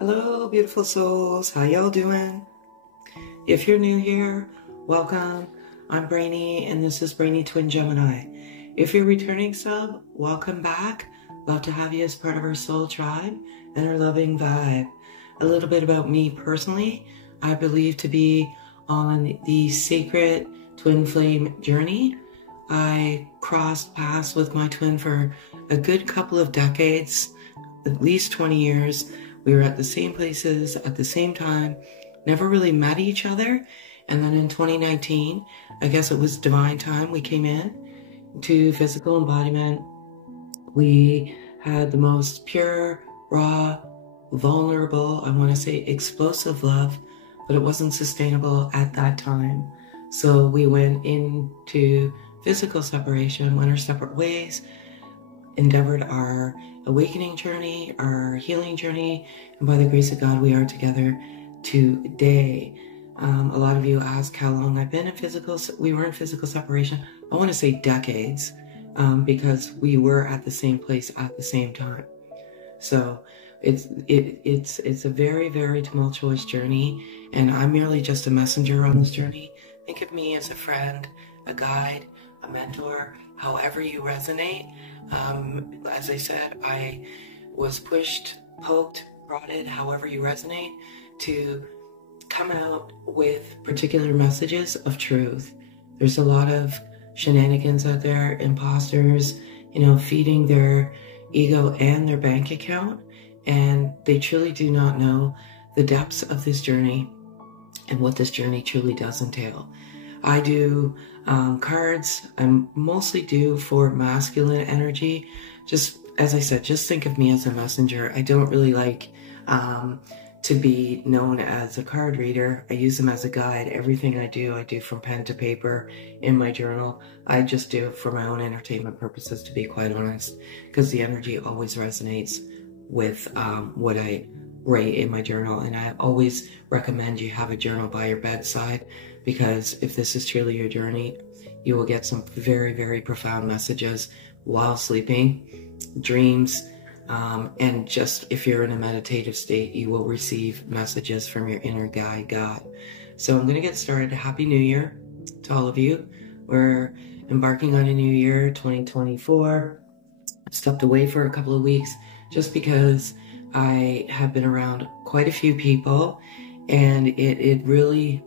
Hello, beautiful souls. How y'all doing? If you're new here, welcome. I'm Brainy, and this is Brainy Twin Gemini. If you're returning sub, welcome back. Love to have you as part of our soul tribe and our loving vibe. A little bit about me personally. I believe to be on the sacred twin flame journey. I crossed paths with my twin for a good couple of decades, at least 20 years. We were at the same places at the same time, never really met each other. And then in 2019, I guess it was divine time, we came in to physical embodiment. We had the most pure, raw, vulnerable, I want to say explosive love, but it wasn't sustainable at that time. So we went into physical separation, went our separate ways, endeavored our awakening journey, our healing journey, and by the grace of God, we are together today. A lot of you ask how long I've been in we were in physical separation. I want to say decades, because we were at the same place at the same time. So it's a very, very tumultuous journey, and I'm merely just a messenger on this journey. Think of me as a friend, a guide, a mentor, however you resonate. As I said, I was pushed, poked, prodded, however you resonate, to come out with particular messages of truth. There's a lot of shenanigans out there, imposters, feeding their ego and their bank account, and they truly do not know the depths of this journey and what this journey truly does entail. I do cards. I mostly do for masculine energy. Just as I said, just think of me as a messenger. I don't really like to be known as a card reader. I use them as a guide. Everything I do from pen to paper in my journal. I just do it for my own entertainment purposes, to be quite honest, because the energy always resonates with what I write in my journal. And I always recommend you have a journal by your bedside, because if this is truly your journey, you will get some very, very profound messages while sleeping, dreams, and just if you're in a meditative state, you will receive messages from your inner guide, God. So I'm going to get started. Happy New Year to all of you. We're embarking on a new year, 2024. I stepped away for a couple of weeks just because I have been around quite a few people, and it really,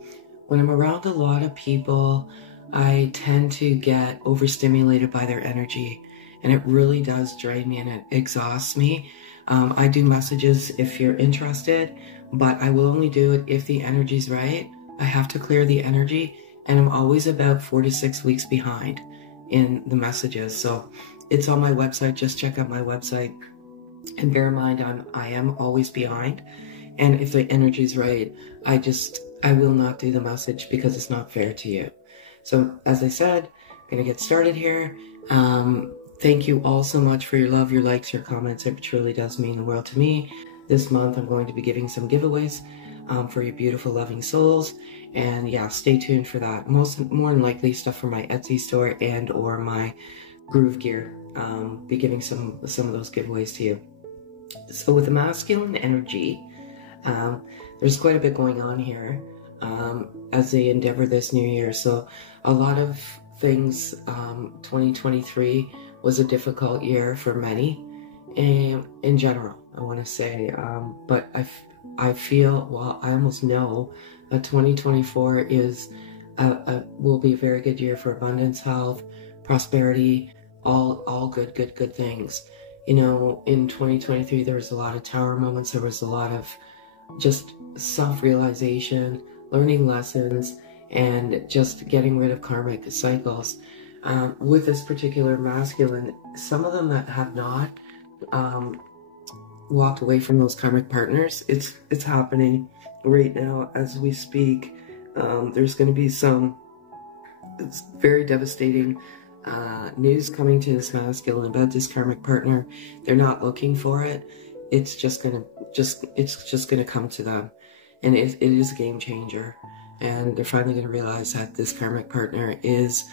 when I'm around a lot of people, I tend to get overstimulated by their energy, and it really does drain me and it exhausts me. I do messages if you're interested, but I will only do it if the energy's right. I have to clear the energy, and I'm always about 4 to 6 weeks behind in the messages. So it's on my website. Just check out my website. And bear in mind, I am always behind. And if the energy's right, I will not do the message because it's not fair to you. So as I said, I'm going to get started here. Thank you all so much for your love, your likes, your comments. It truly does mean the world to me. This month, I'm going to be giving some giveaways for your beautiful, loving souls. And yeah, stay tuned for that. More than likely stuff from my Etsy store and or my Groove Gear. Be giving some of those giveaways to you. So with the masculine energy, there's quite a bit going on here as they endeavor this new year. So a lot of things, 2023 was a difficult year for many in general, I want to say. But I feel, well, I almost know that 2024 will be a very good year for abundance, health, prosperity, all good things. In 2023, there was a lot of tower moments. There was a lot of just self-realization, learning lessons, and just getting rid of karmic cycles. With this particular masculine, some of them that have not walked away from those karmic partners, it's happening right now as we speak. There's going to be some very devastating news coming to this masculine about this karmic partner. They're not looking for it. It's just gonna come to them, and it is a game changer. And they're finally gonna realize that this karmic partner is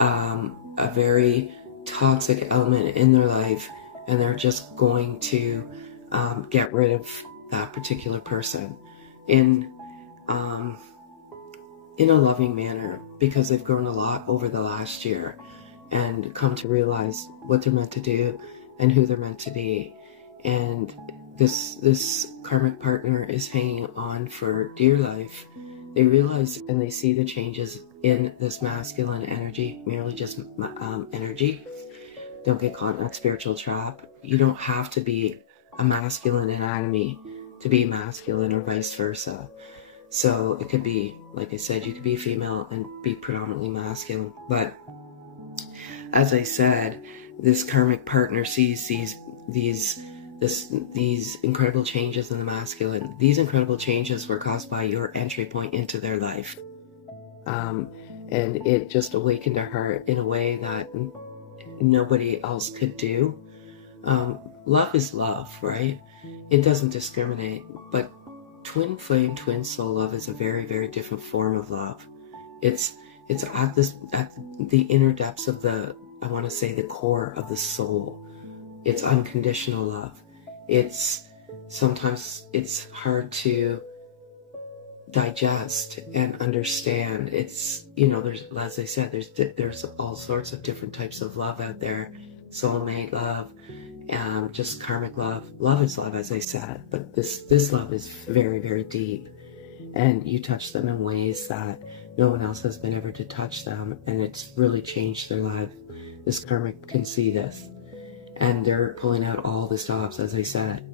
a very toxic element in their life, and they're just going to get rid of that particular person in a loving manner, because they've grown a lot over the last year and come to realize what they're meant to do and who they're meant to be. And this karmic partner is hanging on for dear life. They realize and they see the changes in this masculine energy, merely just energy. Don't get caught in that spiritual trap. You don't have to be a masculine anatomy to be masculine, or vice versa. So it could be, like I said, you could be female and be predominantly masculine. But as I said, this karmic partner sees these incredible changes in the masculine. These incredible changes were caused by your entry point into their life. And it just awakened her heart in a way that nobody else could do. Love is love, right? It doesn't discriminate, but twin flame, twin soul love is a very, very different form of love. It's at the inner depths of the core of the soul. It's unconditional love. Sometimes it's hard to digest and understand. It's, there's, as I said, there's all sorts of different types of love out there. Soulmate love, just karmic love. Love is love, as I said, but this love is very, very deep, and you touch them in ways that no one else has been ever to touch them, and it's really changed their life. This karmic can see this, and they're pulling out all the stops, as I said,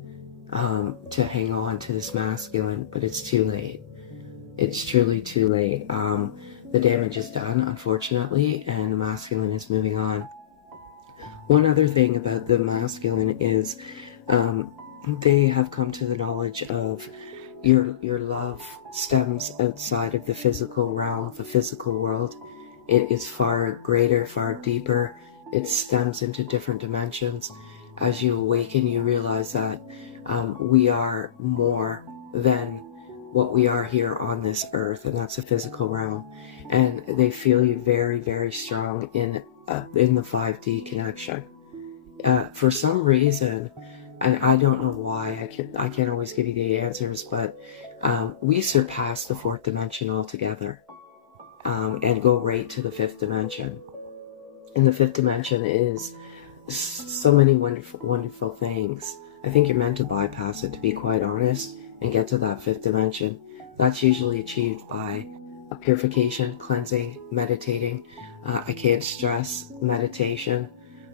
to hang on to this masculine, but it's too late. It's truly too late. The damage is done, unfortunately, and the masculine is moving on. One other thing about the masculine is they have come to the knowledge of your love stems outside of the physical realm, the physical world. It is far greater, far deeper. It stems into different dimensions. As you awaken, you realize that we are more than what we are here on this earth, and that's a physical realm. And they feel you very, very strong in the 5D connection. For some reason, and I don't know why, I can't always give you the answers, but we surpass the 4th dimension altogether, and go right to the 5th dimension. And the 5th dimension is so many wonderful, wonderful things. I think you're meant to bypass it, to be quite honest, and get to that 5th dimension. That's usually achieved by a purification, cleansing, meditating. I can't stress meditation.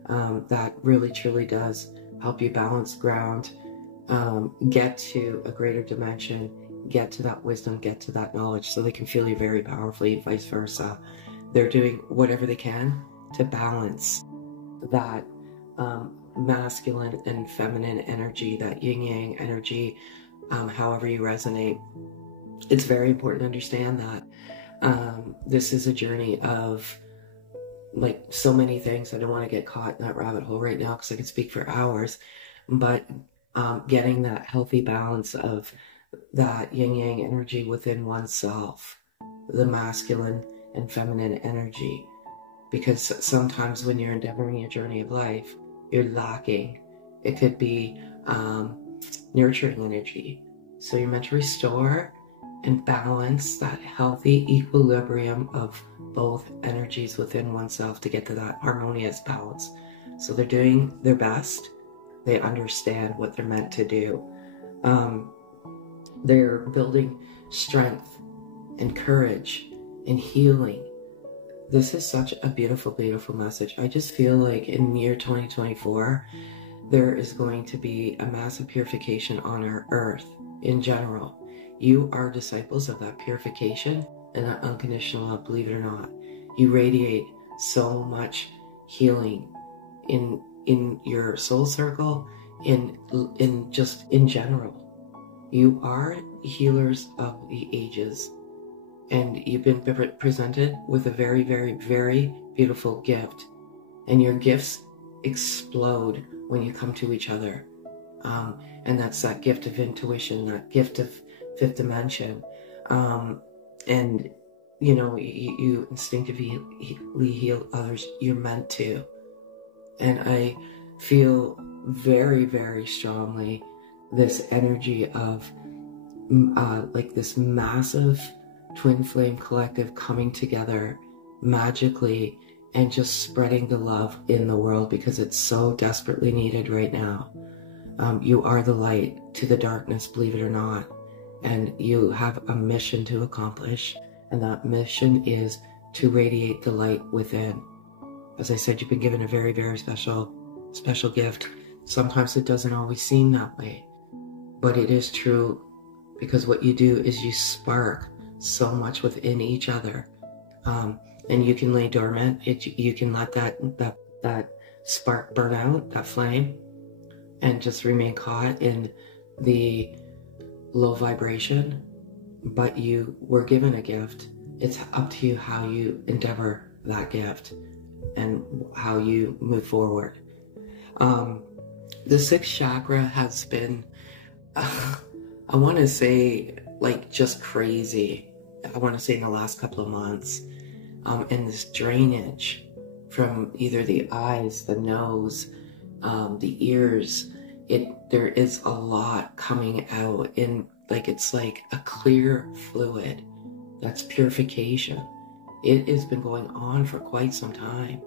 That really, truly does help you balance ground, get to a greater dimension, get to that wisdom, get to that knowledge, so they can feel you very powerfully, and vice versa. They're doing whatever they can to balance that masculine and feminine energy, that yin-yang energy, however you resonate. It's very important to understand that this is a journey of, like, so many things. I don't want to get caught in that rabbit hole right now because I can speak for hours, but getting that healthy balance of that yin-yang energy within oneself, the masculine and feminine energy, because sometimes when you're endeavoring your journey of life, you're lacking. It could be nurturing energy. So you're meant to restore and balance that healthy equilibrium of both energies within oneself to get to that harmonious balance. So they're doing their best. They understand what they're meant to do. They're building strength and courage and healing. This is such a beautiful, beautiful message. I just feel like in the year 2024, there is going to be a massive purification on our earth in general. You are disciples of that purification and that unconditional love, believe it or not. You radiate so much healing in your soul circle, in just in general. You are healers of the ages, and you've been presented with a very, very, very beautiful gift, and your gifts explode when you come to each other. And that's that gift of intuition, that gift of 5th dimension. And you know, you instinctively heal others. You're meant to. And I feel very, very strongly this energy of like this massive twin flame collective coming together magically and just spreading the love in the world, because it's so desperately needed right now. You are the light to the darkness, believe it or not, and you have a mission to accomplish, and that mission is to radiate the light within. As I said, you've been given a very, very special gift. Sometimes it doesn't always seem that way, but it is true, because what you do is you spark so much within each other. And you can lay dormant. You can let that spark burn out, that flame, and just remain caught in the low vibration. But you were given a gift. It's up to you how you endeavor that gift and how you move forward. The sixth chakra has been, I want to say, like, just crazy. I want to say in the last couple of months. And this drainage from either the eyes, the nose, the ears, there is a lot coming out in, like, it's like a clear fluid. That's purification. It has been going on for quite some time.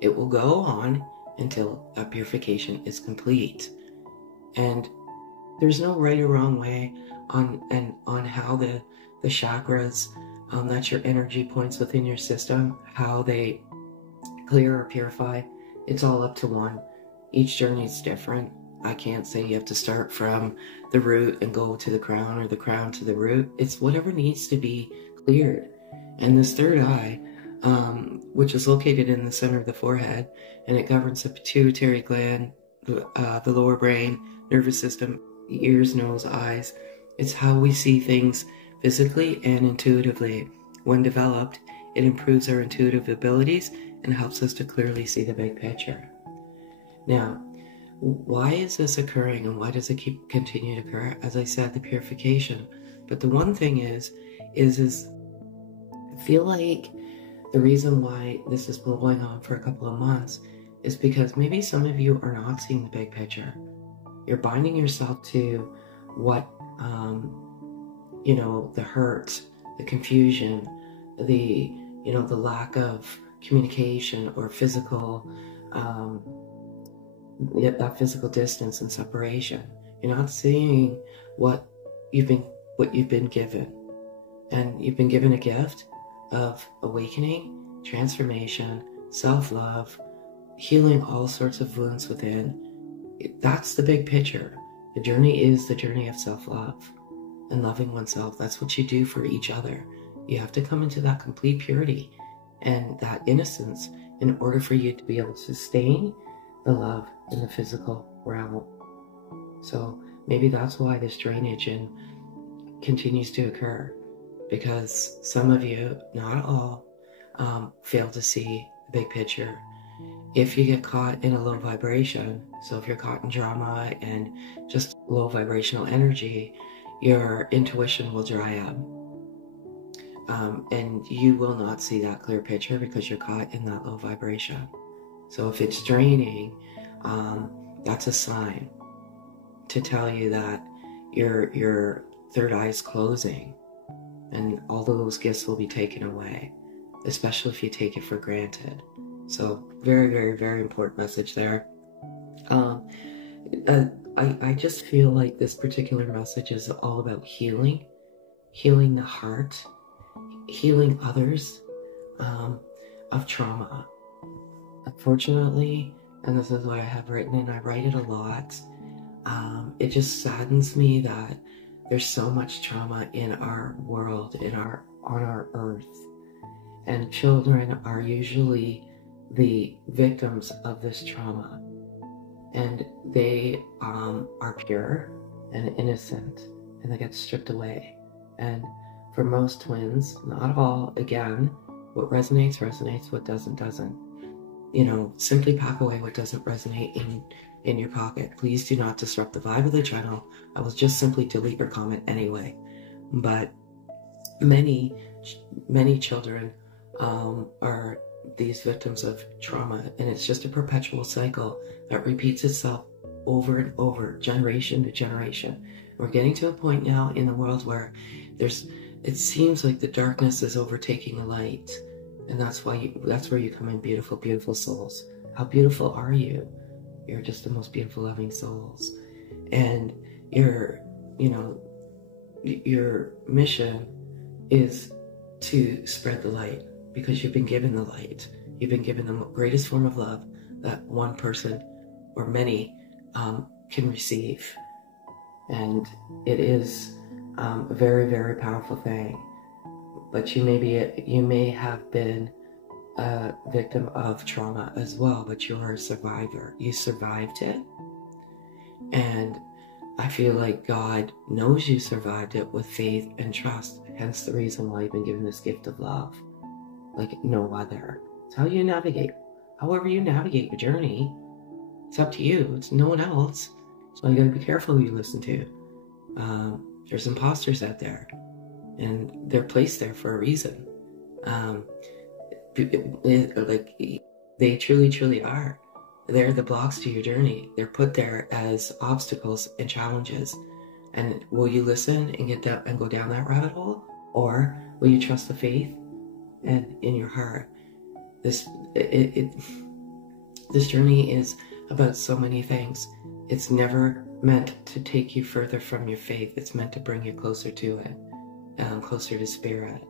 It will go on until that purification is complete. And there's no right or wrong way on how the chakras, that's your energy points within your system, how they clear or purify. It's all up to one. Each journey is different. I can't say you have to start from the root and go to the crown, or the crown to the root. It's whatever needs to be cleared. And this third eye, which is located in the center of the forehead, and it governs the pituitary gland, the lower brain, nervous system, ears, nose, eyes. It's how we see things physically and intuitively. When developed, it improves our intuitive abilities and helps us to clearly see the big picture. Now, why is this occurring, and why does it continue to occur? As I said, the purification. But the one thing is I feel like the reason why this has been going on for a couple of months is because maybe some of you are not seeing the big picture. You're binding yourself to what, the hurt, the confusion, the lack of communication or physical, that physical distance and separation. You're not seeing what you've been given. And you've been given a gift of awakening, transformation, self-love, healing all sorts of wounds within. That's the big picture. The journey is the journey of self-love and loving oneself. That's what you do for each other. You have to come into that complete purity and that innocence in order for you to be able to sustain the love in the physical realm. So maybe that's why this drainage continues to occur, because some of you, not all, fail to see the big picture. If you get caught in a low vibration, so if you're caught in drama and just low vibrational energy, your intuition will dry up. And you will not see that clear picture because you're caught in that low vibration. So if it's draining, that's a sign to tell you that your third eye is closing, and all those gifts will be taken away, especially if you take it for granted. So very, very, very important message there. I just feel like this particular message is all about healing the heart, healing others of trauma. Unfortunately, and this is what I have written, and I write it a lot, it just saddens me that there's so much trauma in our world, on our earth, and children are usually the victims of this trauma, and they are pure and innocent, and they get stripped away. And for most twins, not all, again, what resonates, what doesn't. Simply pack away what doesn't resonate in your pocket. Please do not disrupt the vibe of the channel. I will just simply delete your comment anyway. But many children are these victims of trauma, and it's just a perpetual cycle that repeats itself over and over, generation to generation. We're getting to a point now in the world where it seems like the darkness is overtaking the light. And that's where you come in, beautiful, beautiful souls. How beautiful are you? You're just the most beautiful, loving souls. And your mission is to spread the light, because you've been given the light. You've been given the greatest form of love that one person or many can receive. And it is a very, very powerful thing. But you may have been a victim of trauma as well, but you're a survivor. You survived it. And I feel like God knows you survived it with faith and trust. Hence the reason why you've been given this gift of love, like no other. It's how you navigate. However you navigate your journey, it's up to you. It's no one else. So you gotta be careful who you listen to. There's imposters out there, and they're placed there for a reason. Like, they truly, truly are. They're the blocks to your journey. They're put there as obstacles and challenges. And will you listen and go down that rabbit hole, or will you trust the faith and in your heart? This journey is about so many things. It's never meant to take you further from your faith. It's meant to bring you closer to it, closer to spirit.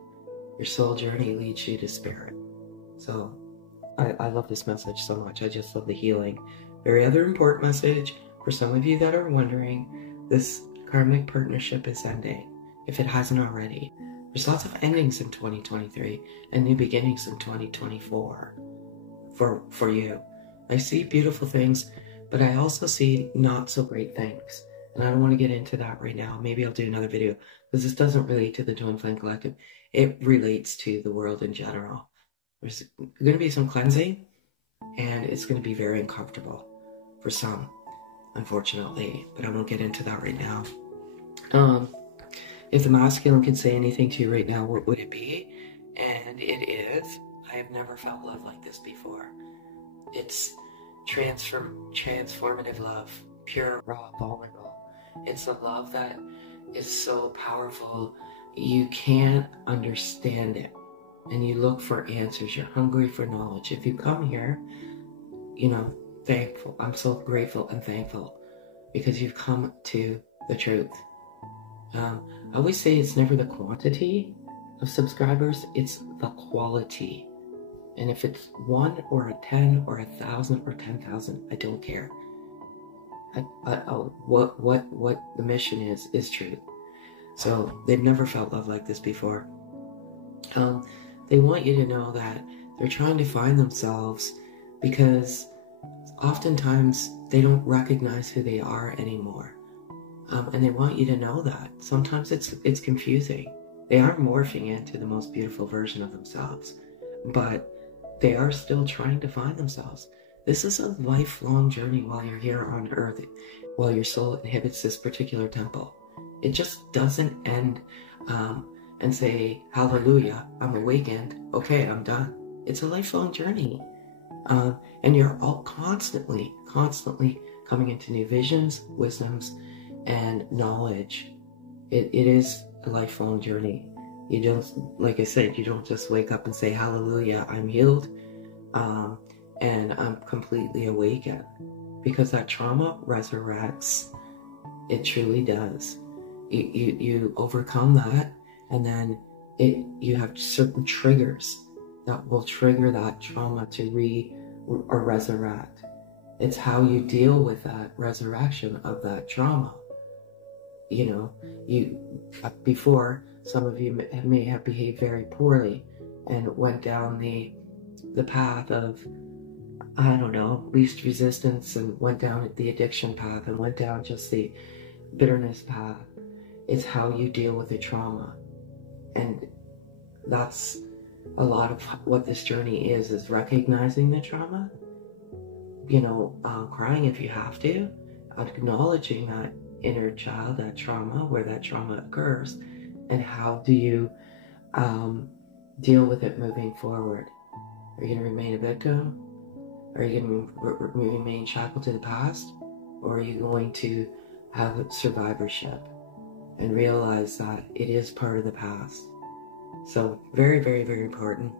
Your soul journey leads you to spirit. So I love this message so much. I just love the healing. Very other important message for some of you that are wondering, this karmic partnership is ending, if it hasn't already. There's lots of endings in 2023 and new beginnings in 2024 for you. I see beautiful things, but I also see not so great things. And I don't want to get into that right now. Maybe I'll do another video, because this doesn't relate to the Twin Flame Collective. It relates to the world in general. There's going to be some cleansing, and it's going to be very uncomfortable for some, unfortunately. But I won't get into that right now. If the masculine could say anything to you right now, what would it be? And it is, I have never felt love like this before. It's transformative love, pure, raw, vulnerable. It's a love that is so powerful, you can't understand it. And you look for answers. You're hungry for knowledge. If you come here, thankful. I'm so grateful and thankful, because you've come to the truth. I always say it's never the quantity of subscribers, it's the quality. And if it's 1 or a 10 or 1,000 or 10,000, I don't care. What the mission is truth. So they've never felt love like this before. They want you to know that they're trying to find themselves, because oftentimes they don't recognize who they are anymore. And they want you to know that. Sometimes it's confusing. They are morphing into the most beautiful version of themselves, but they are still trying to find themselves. This is a lifelong journey while you're here on earth, while your soul inhabits this particular temple. It just doesn't end and say, hallelujah, I'm awakened, okay, I'm done. It's a lifelong journey. And you're all constantly coming into new visions, wisdoms, and knowledge. It is a lifelong journey. You don't, like I said, you don't just wake up and say, hallelujah, I'm healed, and I'm completely awakened. Because that trauma resurrects. It truly does. You overcome that, and then you have certain triggers that will trigger that trauma to resurrect. It's how you deal with that resurrection of that trauma. Before, some of you may have behaved very poorly and went down the path of, I don't know, least resistance, and went down the addiction path, and went down just the bitterness path. It's how you deal with the trauma. And that's a lot of what this journey is recognizing the trauma, crying if you have to, acknowledging that inner child, that trauma, where that trauma occurs, and how do you deal with it moving forward. Are you going to remain a victim? Are you going to remain shackled to the past? or are you going to have survivorship and realize that it is part of the past? So very, very, very important.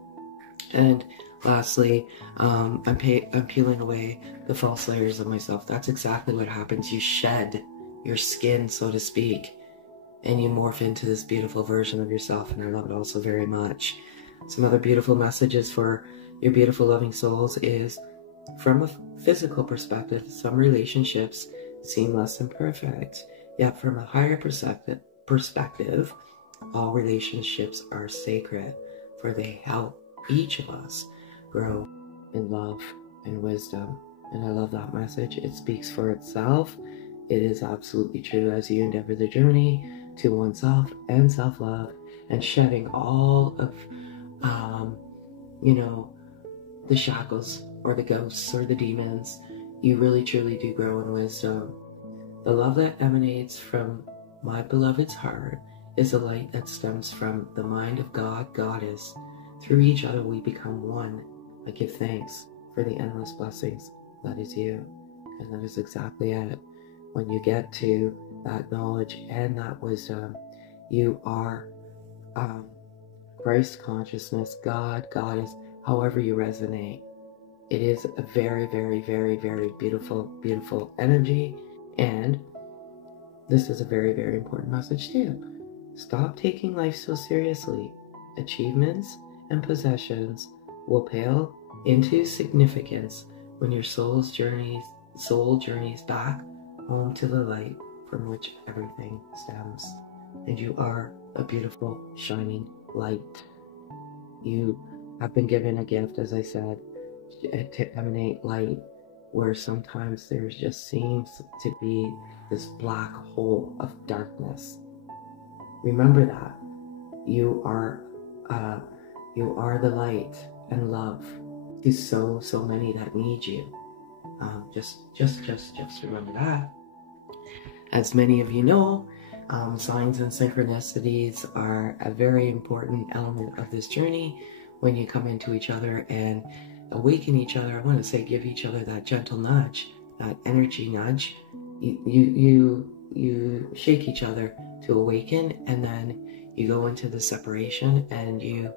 And lastly, I'm peeling away the false layers of myself. That's exactly what happens. You shed your skin, so to speak, and you morph into this beautiful version of yourself. And I love it also very much. Some other beautiful messages for your beautiful loving souls is, from a physical perspective, some relationships seem less than perfect. Yet from a higher perspective, all relationships are sacred, for they help each of us grow in love and wisdom. And I love that message. It speaks for itself. It is absolutely true as you endeavor the journey to oneself and self-love, and shedding all of, the shackles or the ghosts or the demons. You really truly do grow in wisdom. The love that emanates from my beloved's heart is a light that stems from the mind of God, Goddess. Through each other we become one. I give thanks for the endless blessings that is you. And that is exactly it. When you get to that knowledge and that wisdom, you are Christ consciousness, God, Goddess, however you resonate. It is a very, very, very, very beautiful, beautiful energy. And this is a very, very important message too. Stop taking life so seriously. Achievements and possessions will pale into significance when your soul journeys back home to the light from which everything stems. And you are a beautiful, shining light. You have been given a gift, as I said, to emanate light, where sometimes there just seems to be this black hole of darkness. Remember that. You are the light and love to so many that need you. Just remember that. As many of you know, signs and synchronicities are a very important element of this journey. When you come into each other and awaken each other, I want to say give each other that gentle nudge, that energy nudge. You shake each other to awaken, and then you go into the separation, and you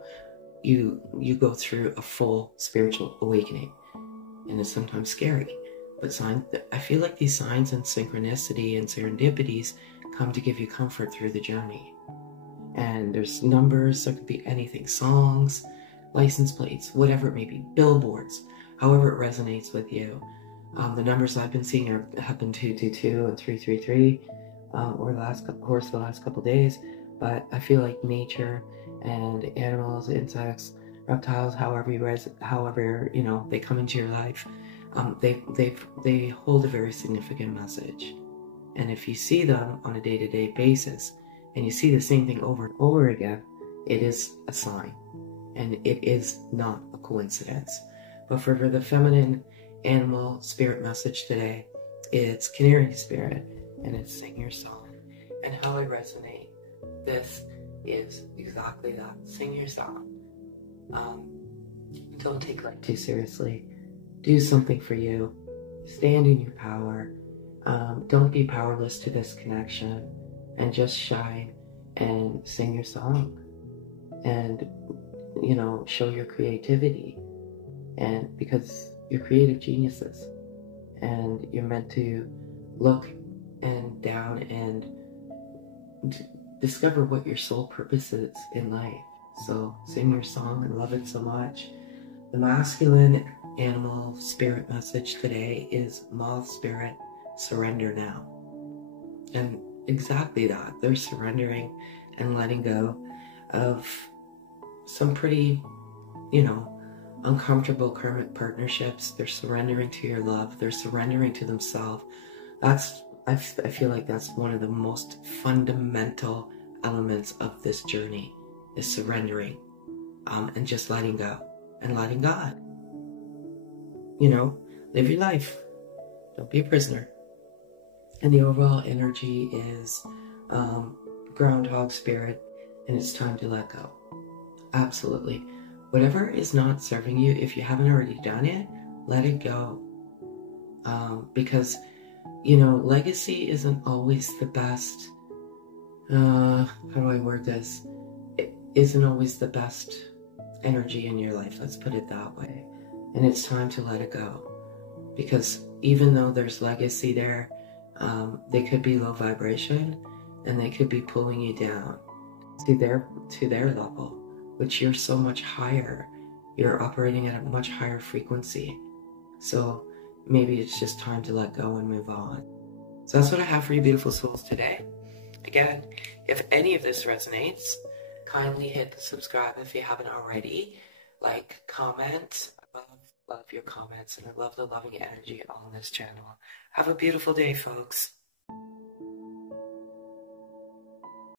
go through a full spiritual awakening. And it's sometimes scary, but I feel like these signs and synchronicity and serendipities come to give you comfort through the journey. And there's numbers, there could be anything, songs, license plates, whatever it may be, billboards, however it resonates with you. The numbers I've been seeing have been 222 and 333, or the last couple days. But I feel like nature and animals, insects, reptiles, however they come into your life, they hold a very significant message. And if you see them on a day-to-day basis, and you see the same thing over and over again, it is a sign, and it is not a coincidence. But for the feminine animal spirit message today, it's canary spirit, and it's sing your song. And how I resonate, this is exactly that. Sing your song. Don't take life too seriously. Do something for you. Stand in your power. Don't be powerless to this connection, and just shine and sing your song, and show your creativity. And because you're creative geniuses, and you're meant to look and down and discover what your soul purpose is in life. So sing your song and love it so much. The masculine animal spirit message today is moth spirit, surrender now. And exactly that. They're surrendering and letting go of some pretty, uncomfortable karmic partnerships. They're surrendering to your love. They're surrendering to themselves. I feel like that's one of the most fundamental elements of this journey, is surrendering, and just letting go and letting God. Live your life. Don't be a prisoner. And the overall energy is groundhog spirit, and it's time to let go. Absolutely. Whatever is not serving you, if you haven't already done it, let it go. Because You know, legacy isn't always the best. How do I word this? It isn't always the best energy in your life, let's put it that way. And it's time to let it go. Because even though there's legacy there, they could be low vibration and they could be pulling you down to their level, which you're so much higher. You're operating at a much higher frequency. So maybe it's just time to let go and move on. So that's what I have for you, beautiful souls, today. Again, if any of this resonates, kindly hit the subscribe if you haven't already. Like, comment. I love your comments, and I love the loving energy on this channel. Have a beautiful day, folks.